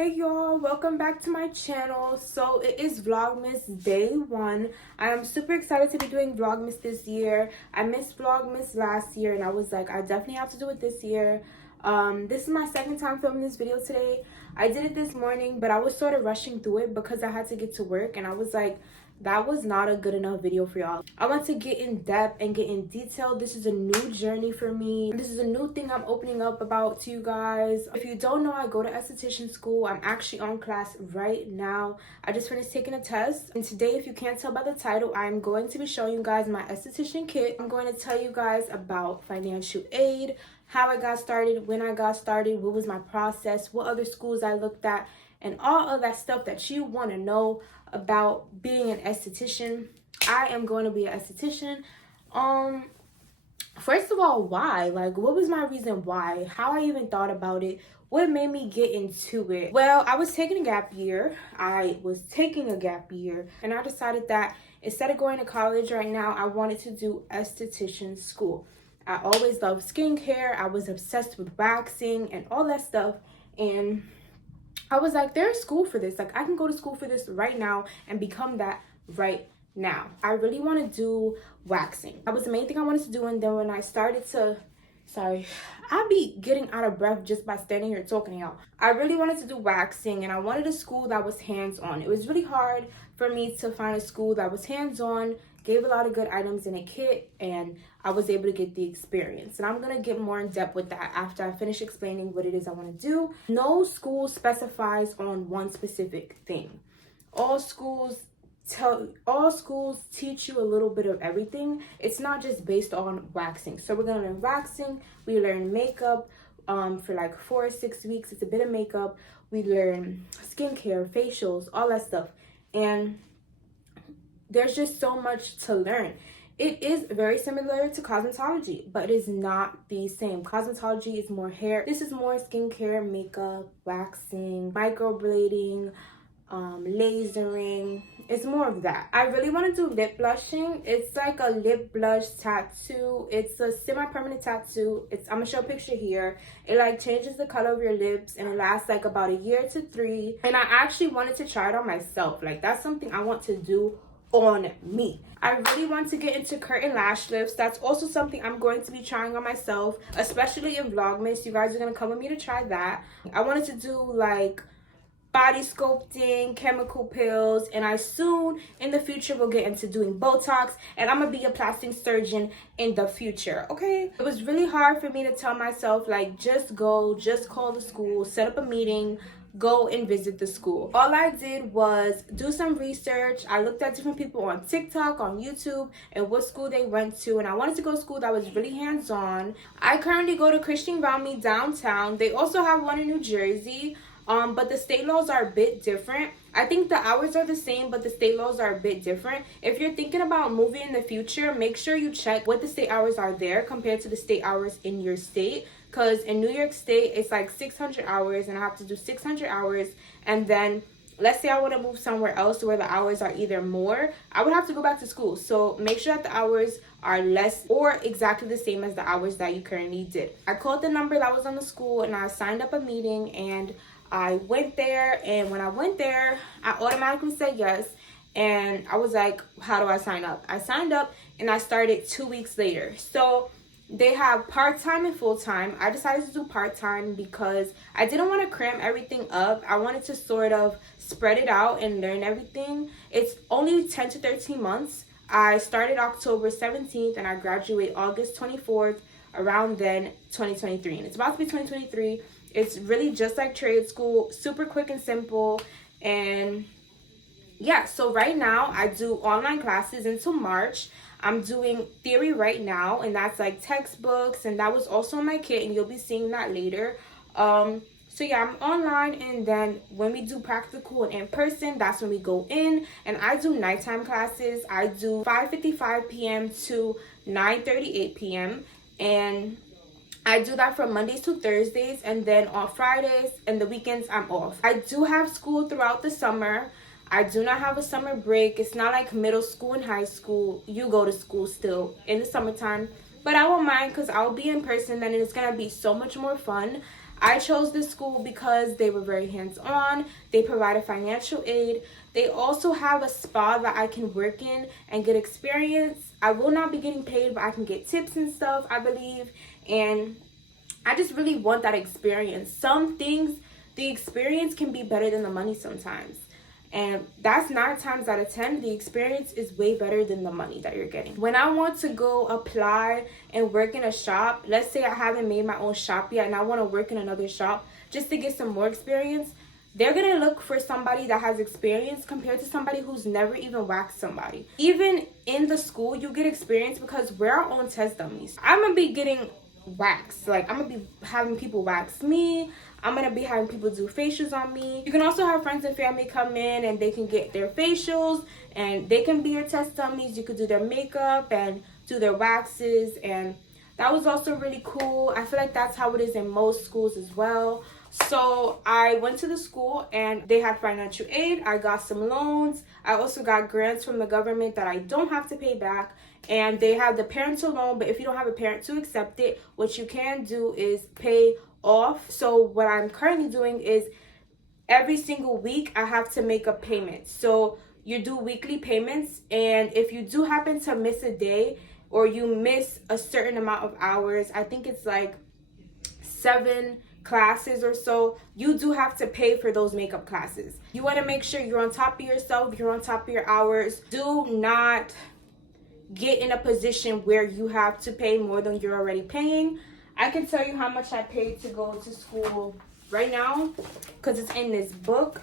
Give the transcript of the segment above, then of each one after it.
Hey y'all, welcome back to my channel. So it is Vlogmas day 1. I am super excited to be doing Vlogmas this year. I missed Vlogmas last year and I was like, I definitely have to do it this year. This is my second time filming this video today. I did it this morning, but I was sort of rushing through it because I had to get to work and I was like, that was not a good enough video for y'all. I want to get in depth and get in detail. This is a new journey for me. This is a new thing I'm opening up about to you guys. If you don't know, I go to esthetician school. I'm actually on class right now. I just finished taking a test. And today, if you can't tell by the title, I'm going to be showing you guys my esthetician kit. I'm going to tell you guys about financial aid, how I got started, when I got started, what was my process, what other schools I looked at, and all of that stuff that you want to know about being an esthetician. I am going to be an esthetician. First of all, why? Like, what was my reason why? How I even thought about it? What made me get into it? Well, I was taking a gap year. And I decided that instead of going to college right now, I wanted to do esthetician school. I always loved skincare. I was obsessed with waxing and all that stuff. And I was like, there's school for this. Like, I can go to school for this right now and become that right now. I really want to do waxing. That was the main thing I wanted to do. And then when I started to, I'll be getting out of breath just by standing here talking to y'all. I really wanted to do waxing and I wanted a school that was hands-on. It was really hard for me to find a school that was hands-on, gave a lot of good items in a kit, and I was able to get the experience. And I'm going to get more in depth with that after I finish explaining what it is I want to do. No school specifies on one specific thing. All schools teach you a little bit of everything. It's not just based on waxing. So we're going to learn waxing. We learn makeup for like 4 or 6 weeks. It's a bit of makeup. We learn skincare, facials, all that stuff. And there's just so much to learn. It is very similar to cosmetology, but it is not the same. Cosmetology is more hair. This is more skincare, makeup, waxing, microblading, lasering. It's more of that. I really want to do lip blushing. It's like a lip blush tattoo. It's a semi-permanent tattoo. I'm gonna show a picture here. It like changes the color of your lips and it lasts like about 1 year to 3. And I actually wanted to try it on myself. Like, that's something I want to do on me. I really want to get into curtain lash lifts. That's also something I'm going to be trying on myself, especially in Vlogmas. You guys are going to come with me to try that. I wanted to do like body sculpting, chemical peels, and I soon in the future will get into doing Botox, and I'm gonna be a plastic surgeon in the future. Okay, it was really hard for me to tell myself, like, just go, just call the school, set up a meeting, go and visit the school. All I did was do some research. I looked at different people on TikTok, on YouTube, and what school they went to, and I wanted to go to school that was really hands-on. I currently go to Christian Valmy downtown. They also have one in New Jersey, but the state laws are a bit different. I think the hours are the same, but the state laws are a bit different. If you're thinking about moving in the future, make sure you check what the state hours are there compared to the state hours in your state. Because in New York State, it's like 600 hours, and I have to do 600 hours. And then let's say I want to move somewhere else where the hours are either more, I would have to go back to school. So make sure that the hours are less or exactly the same as the hours that you currently did. I called the number that was on the school, and I signed up a meeting, and I went there. And when I went there, I automatically said yes. And I was like, how do I sign up? I signed up and I started 2 weeks later. So they have part-time and full-time. I decided to do part-time because I didn't want to cram everything up. I wanted to sort of spread it out and learn everything. It's only 10 to 13 months. I started October 17th and I graduate August 24th, around then, 2023. And it's about to be 2023. It's really just like trade school, super quick and simple. And yeah, so right now I do online classes until March. I'm doing theory right now, and that's like textbooks, and that was also in my kit, and you'll be seeing that later. So yeah, I'm online, and then when we do practical and in person, that's when we go in. And I do nighttime classes. I do 5:55 p.m. to 9:38 p.m. and I do that from Mondays to Thursdays, and then on Fridays and the weekends I'm off. I do have school throughout the summer. I do not have a summer break. It's not like middle school and high school. You go to school still in the summertime. But I won't mind because I'll be in person then, and it's going to be so much more fun. I chose this school because they were very hands-on. They provided financial aid. They also have a spa that I can work in and get experience. I will not be getting paid, but I can get tips and stuff, I believe. And I just really want that experience. Some things, the experience can be better than the money sometimes. And that's 9 times out of 10, the experience is way better than the money that you're getting. When I want to go apply and work in a shop, let's say I haven't made my own shop yet and I want to work in another shop just to get some more experience, they're going to look for somebody that has experience compared to somebody who's never even waxed somebody. Even in the school, you get experience because we're our own test dummies. I'm going to be getting waxed. Like, I'm going to be having people wax me. I'm going to be having people do facials on me. You can also have friends and family come in and they can get their facials and they can be your test dummies. You could do their makeup and do their waxes, and that was also really cool. I feel like that's how it is in most schools as well. So I went to the school and they had financial aid. I got some loans. I also got grants from the government that I don't have to pay back. And they have the parental loan, but if you don't have a parent to accept it, what you can do is pay off. So what I'm currently doing is every single week I have to make a payment. So you do weekly payments, and if you do happen to miss a day or you miss a certain amount of hours, I think it's like 7 classes or so, you do have to pay for those makeup classes. You want to make sure you're on top of yourself, you're on top of your hours. Do not get in a position where you have to pay more than you're already paying. I can tell you how much I paid to go to school right now because it's in this book.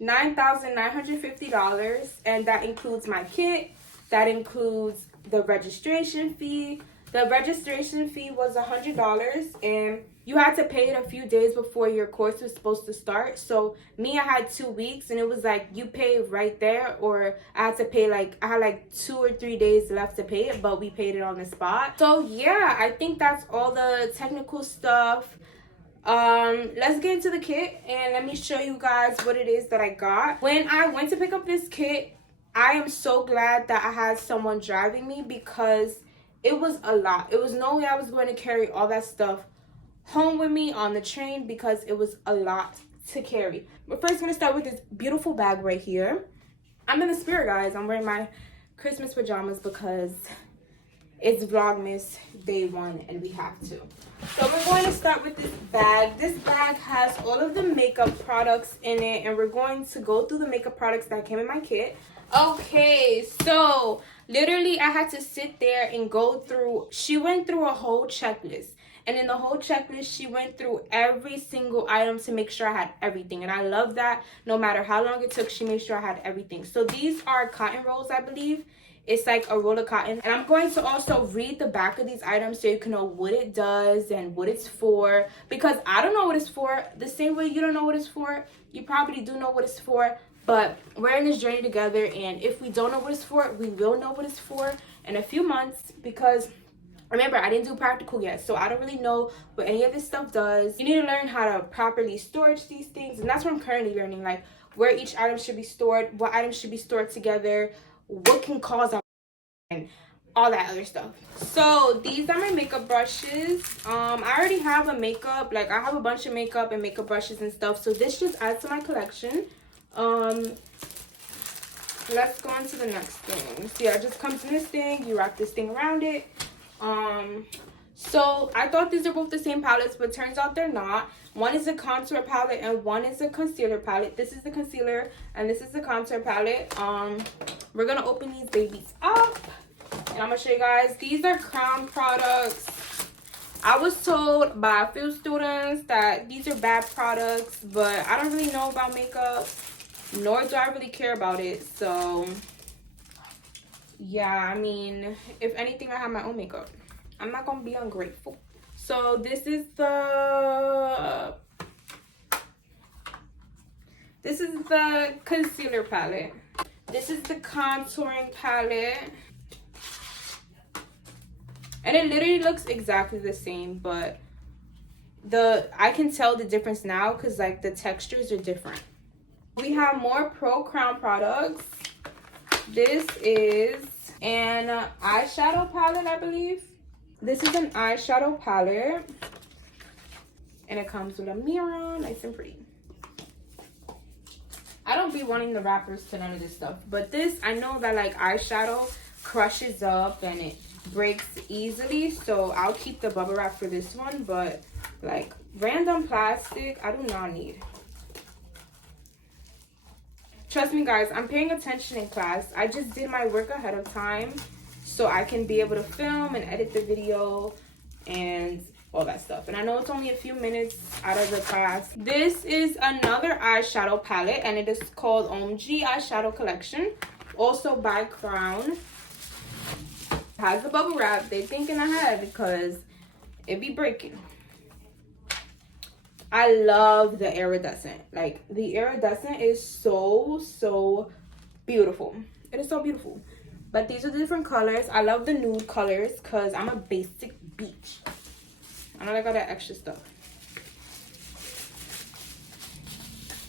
$9,950, and that includes my kit. That includes the registration fee. The registration fee was $100, and you had to pay it a few days before your course was supposed to start. So me, I had 2 weeks, and it was like you pay right there, or I had to pay I had like 2 or 3 days left to pay it, but we paid it on the spot. So yeah, I think that's all the technical stuff. Let's get into the kit and let me show you guys what it is that I got. When I went to pick up this kit, I am so glad that I had someone driving me because it was a lot. It was no way I was going to carry all that stuff home with me on the train because it was a lot to carry. But first, I'm going to start with this beautiful bag right here. I'm in the spirit, guys. I'm wearing my Christmas pajamas because it's Vlogmas day 1 and we have to. So we're going to start with this bag. This bag has all of the makeup products in it, and we're going to go through the makeup products that came in my kit. Okay, so literally I had to sit there and go through, she went through a whole checklist. And in the whole checklist, she went through every single item to make sure I had everything. And I love that. No matter how long it took, she made sure I had everything. So these are cotton rolls, I believe. It's like a roll of cotton. And I'm going to also read the back of these items so you can know what it does and what it's for. Because I don't know what it's for. The same way you don't know what it's for, you probably do know what it's for. But we're in this journey together. And if we don't know what it's for, we will know what it's for in a few months. Because remember, I didn't do practical yet, so I don't really know what any of this stuff does. You need to learn how to properly storage these things, and that's what I'm currently learning, like where each item should be stored, what items should be stored together, what can cause a and all that other stuff. So these are my makeup brushes. I already have a makeup, like I have a bunch of makeup and makeup brushes and stuff, so this just adds to my collection. Let's go on to the next thing. So yeah, it just comes in this thing. You wrap this thing around it. So I thought these are both the same palettes, but turns out they're not. One is a contour palette and one is a concealer palette. This is the concealer and this is the contour palette. We're gonna open these babies up and I'm gonna show you guys. These are Crown products. I was told by a few students that these are bad products, but I don't really know about makeup, nor do I really care about it. So yeah, I mean, if anything, I have my own makeup. I'm not gonna be ungrateful. So this is the concealer palette. This is the contouring palette. And it literally looks exactly the same, but I can tell the difference now because like the textures are different. We have more Pro Crown products. This is an eyeshadow palette, I believe. This is an eyeshadow palette. And it comes with a mirror, nice and pretty. I don't be wanting the wrappers to none of this stuff. But this, I know that like eyeshadow crushes up and it breaks easily. So I'll keep the bubble wrap for this one. But like random plastic, I do not need. Trust me guys, I'm paying attention in class. I just did my work ahead of time so I can be able to film and edit the video and all that stuff. And I know it's only a few minutes out of the class. This is another eyeshadow palette and it is called OMG Eyeshadow Collection, also by Crown. Has the bubble wrap. They thinking ahead because it be breaking. I love the iridescent. Like the iridescent is so beautiful. It is so beautiful. But these are the different colors. I love the nude colors because I'm a basic bitch. I know I got that extra stuff.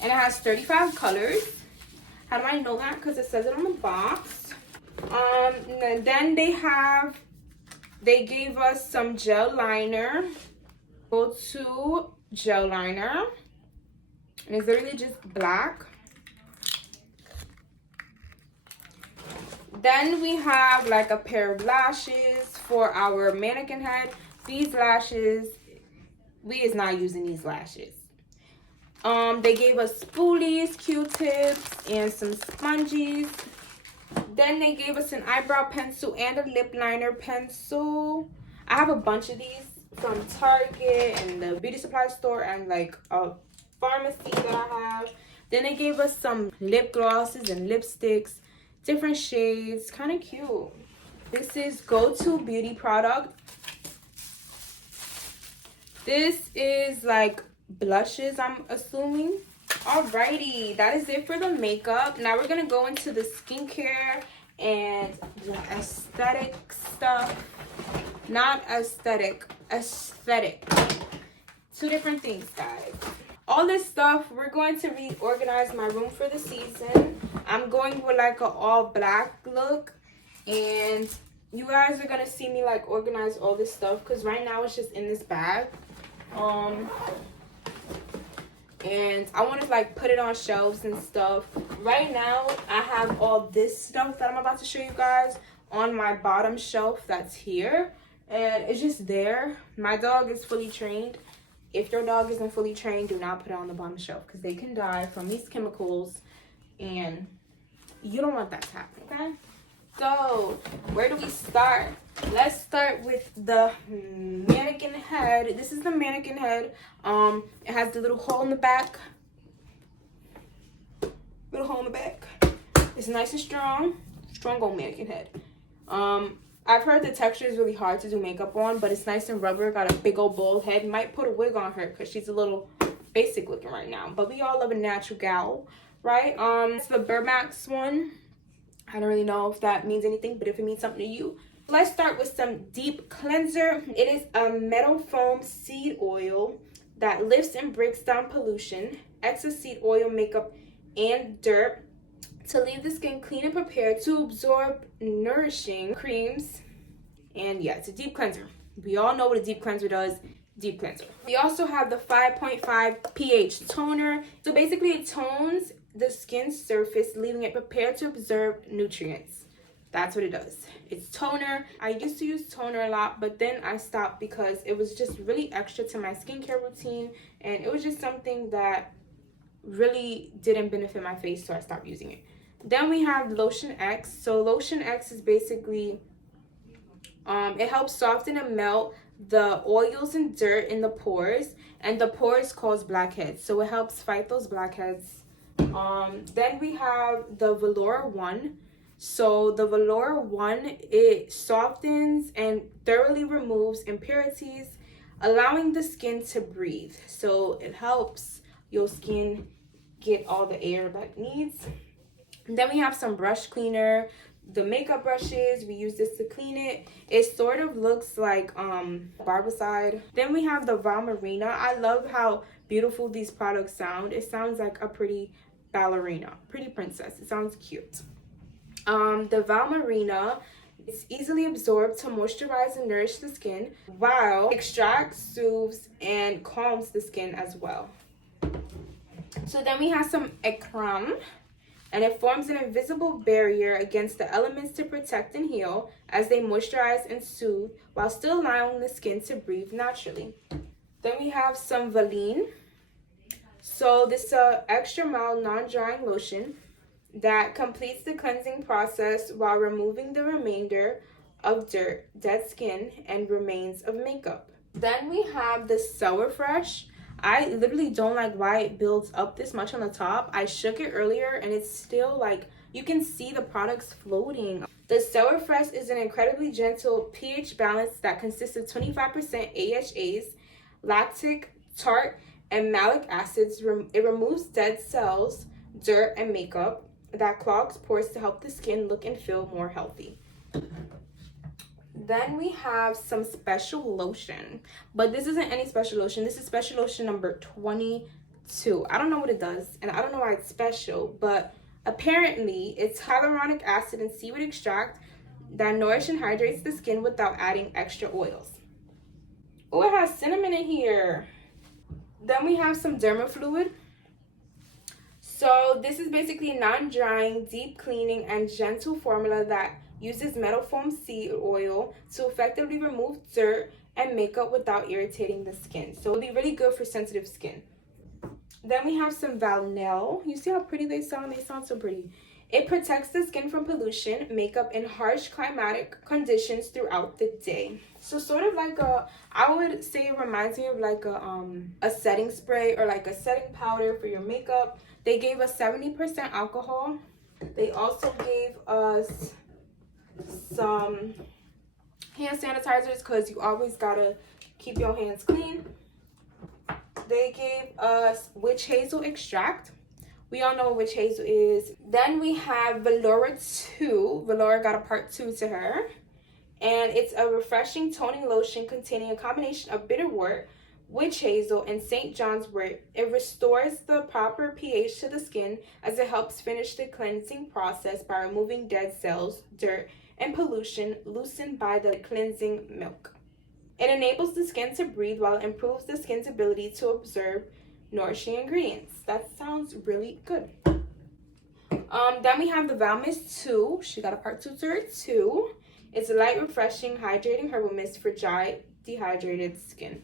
And it has 35 colors. How do I know that? Because it says it on the box. And then they gave us some gel liner. Go to gel liner. And it's literally just black. Then we have like a pair of lashes for our mannequin head. These lashes, we is not using these lashes. They gave us spoolies, Q-tips, and some sponges. Then they gave us an eyebrow pencil and a lip liner pencil. I have a bunch of these from Target and the beauty supply store and like a pharmacy that I have. Then they gave us some lip glosses and lipsticks, different shades, kind of cute. This is Go-To Beauty product. This is like blushes, I'm assuming. Alrighty, that is it for the makeup. Now we're gonna go into the skincare and the aesthetic stuff. Not aesthetic, aesthetic. Two different things, guys. All this stuff, we're going to reorganize my room for the season. I'm going with like an all black look, and you guys are gonna see me like organize all this stuff because right now it's just in this bag. And I want to like put it on shelves and stuff. Right now I have all this stuff that I'm about to show you guys on my bottom shelf that's here, and it's just there. My dog is fully trained. If your dog isn't fully trained, do not put it on the bottom shelf because they can die from these chemicals and you don't want that to happen, okay? So where do we start? Let's start with the mannequin head. This is the mannequin head. It has the little hole in the back. Little hole in the back. It's nice and strong. Strong old mannequin head. I've heard the texture is really hard to do makeup on, but it's nice and rubber. Got a big old bald head. Might put a wig on her because she's a little basic looking right now. But we all love a natural gal, right? It's the Burmax one. I don't really know if that means anything, but if it means something to you. Let's start with some deep cleanser. It is a metal foam seed oil that lifts and breaks down pollution, excess seed oil, makeup, and dirt to leave the skin clean and prepared to absorb nourishing creams. And yeah, it's a deep cleanser. We all know what a deep cleanser does. Deep cleanser. We also have the 5.5 pH toner. So basically it tones the skin's surface, leaving it prepared to absorb nutrients. That's what it does. It's toner. I used to use toner a lot, but then I stopped because it was just really extra to my skincare routine, and it was just something that really didn't benefit my face, so I stopped using it. Then we have Lotion X. So Lotion X is basically it helps soften and melt the oils and dirt in the pores, and the pores cause blackheads, so it helps fight those blackheads. Then we have the Velour One. So the Velour One, it softens and thoroughly removes impurities, allowing the skin to breathe. So it helps your skin get all the air that it needs. And then we have some brush cleaner. The makeup brushes, we use this to clean it. It sort of looks like Barbicide. Then we have the Valmy. I love how beautiful these products sound. It sounds like a pretty ballerina, pretty princess. It sounds cute. The Valmy, It's easily absorbed to moisturize and nourish the skin, while extracts, soothes, and calms the skin as well. So then we have some ecram, and it forms an invisible barrier against the elements to protect and heal as they moisturize and soothe while still allowing the skin to breathe naturally. Then we have some Valmy. So this is an extra mild non-drying lotion that completes the cleansing process while removing the remainder of dirt, dead skin, and remains of makeup. Then we have the Sour Fresh. I literally don't like why it builds up this much on the top. I shook it earlier and it's still like, you can see the products floating. The Sour Fresh is an incredibly gentle pH balance that consists of 25% AHAs, lactic, tart, and malic acids. It removes dead cells, dirt, and makeup that clogs pores to help the skin look and feel more healthy. Then we have some special lotion, but this isn't any special lotion. This is special lotion number 22. I don't know what it does, and I don't know why it's special, but apparently it's hyaluronic acid and seaweed extract that nourish and hydrates the skin without adding extra oils. Oh, it has cinnamon in here. Then we have some derma fluid. So this is basically a non-drying, deep cleaning, and gentle formula that uses metal foam seed oil to effectively remove dirt and makeup without irritating the skin. So it'll be really good for sensitive skin. Then we have some Valmy. You see how pretty they sound? They sound so pretty. It protects the skin from pollution, makeup, and harsh climatic conditions throughout the day. So sort of like I would say it reminds me of like a setting spray or like a setting powder for your makeup. They gave us 70% alcohol. They also gave us some hand sanitizers because you always gotta keep your hands clean. They gave us witch hazel extract. We all know what witch hazel is. Then we have Valora 2. Valora got a part 2 to her. And it's a refreshing toning lotion containing a combination of bitterwort, witch hazel, and St. John's wort. It restores the proper pH to the skin as it helps finish the cleansing process by removing dead cells, dirt, and pollution loosened by the cleansing milk. It enables the skin to breathe while it improves the skin's ability to absorb nourishing ingredients. That sounds really good. Then we have the Valmy 2. She got a part 2 to her too. It's a light, refreshing, hydrating herbal mist for dry, dehydrated skin.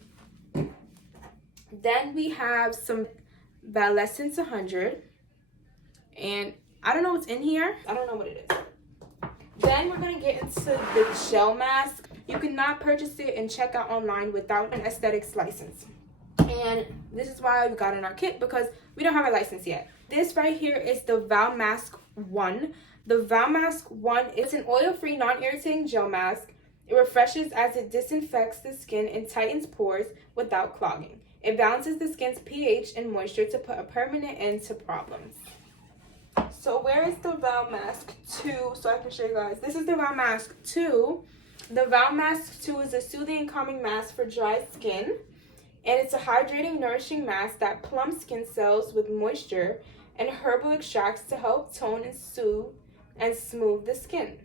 Then we have some Valessence 100. And I don't know what's in here. I don't know what it is. Then we're going to get into the gel mask. You cannot purchase it and check out online without an aesthetics license. And this is why we got in our kit, because we don't have a license yet. This right here is the Valmask 1. The Valmask 1 is an oil-free, non-irritating gel mask. It refreshes as it disinfects the skin and tightens pores without clogging. It balances the skin's pH and moisture to put a permanent end to problems. So where is the Valmask 2 so I can show you guys? This is the Valmask 2. The Valmask 2 is a soothing and calming mask for dry skin. And it's a hydrating, nourishing mask that plumps skin cells with moisture and herbal extracts to help tone and soothe and smooth the skin.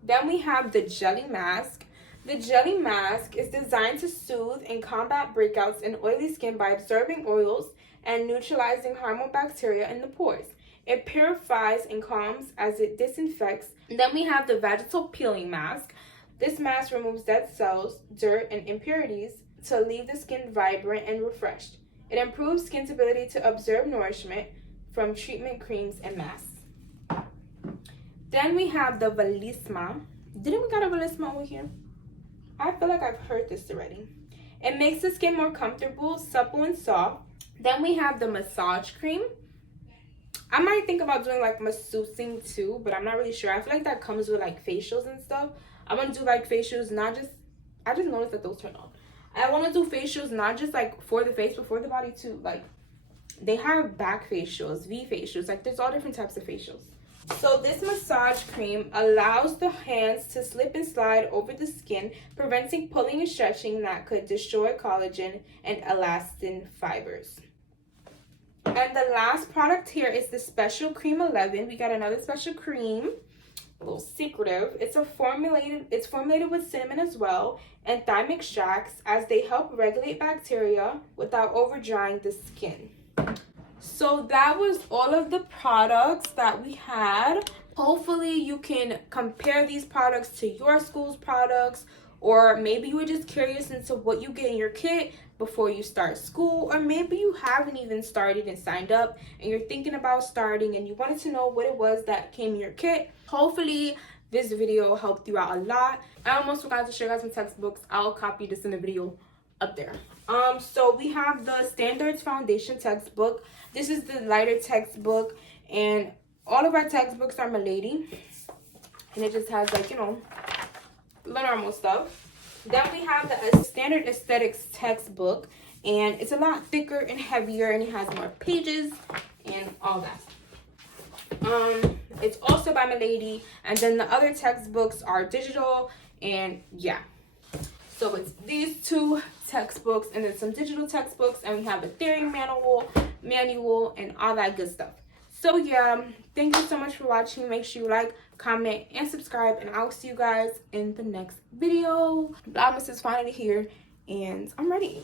Then we have the Jelly Mask. The Jelly Mask is designed to soothe and combat breakouts in oily skin by absorbing oils and neutralizing harmful bacteria in the pores. It purifies and calms as it disinfects. And then we have the Vaginal Peeling Mask. This mask removes dead cells, dirt, and impurities to leave the skin vibrant and refreshed. It improves skin's ability to absorb nourishment from treatment creams and masks. Then we have the Valisma. Didn't we got a Valisma over here? I feel like I've heard this already. It makes the skin more comfortable, supple, and soft. Then we have the Massage Cream. I might think about doing like masseusing too, but I'm not really sure. I feel like that comes with like facials and stuff. I want to do like facials, not just, I just noticed that those turn on. I want to do facials not just like for the face, but for the body too. Like they have back facials, V facials, like there's all different types of facials. So this massage cream allows the hands to slip and slide over the skin, preventing pulling and stretching that could destroy collagen and elastin fibers. And the last product here is the Special Cream 11. We got another special cream. a little secretive. It's formulated with cinnamon as well and thyme extracts, as they help regulate bacteria without over drying the skin. So that was all of the products that we had. Hopefully you can compare these products to your school's products, or maybe you were just curious into what you get in your kit before you start school, or maybe you haven't even started and signed up and you're thinking about starting and you wanted to know what it was that came in your kit. Hopefully this video helped you out a lot. I almost forgot to show you guys some textbooks. I'll copy this in the video up there. So we have the Standards Foundation textbook. This is the lighter textbook, and all of our textbooks are Milady, and it just has, like, you know, the normal stuff. Then we have the Standard Aesthetics textbook, and it's a lot thicker and heavier, and it has more pages and all that. It's also by Milady, and then the other textbooks are digital, and yeah. So it's these two textbooks and then some digital textbooks, and we have a theory manual and all that good stuff. So yeah, thank you so much for watching. Make sure you like, comment, and subscribe, and I'll see you guys in the next video. Vlogmas is finally here, and I'm ready.